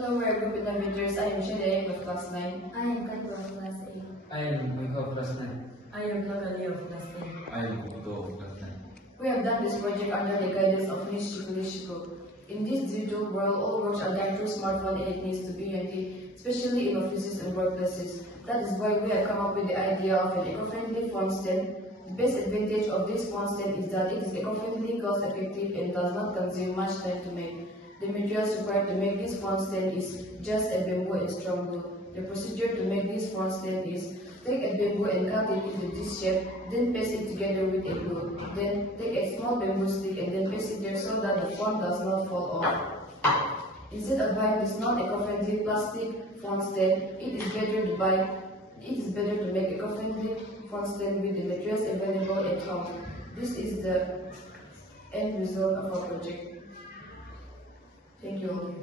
Hello, we are group individuals. I am Shade of class 9. I am Kaito of class 8. I am Miko of class 9. I am Natalie of class 10. I am Kuto of class 9. We have done this project under the guidance of Nishiko Nishiko. In this digital world, all works are done through smartphone and it needs to be handy, especially in offices and workplaces. That is why we have come up with the idea of an eco-friendly phone stand. The best advantage of this phone stand is that it is eco-friendly, cost-effective, and does not consume much time to make. The materials required to make this phone stand is just a bamboo and strong glue. The procedure to make this phone stand is take a bamboo and cut it into this shape, then paste it together with a glue. Then take a small bamboo stick and then paste it there so that the phone does not fall off. Instead of buying this non-eco-friendly plastic phone stand, it is better to make eco-friendly phone stand with the materials available at home. This is the end result of our project. Thank you all.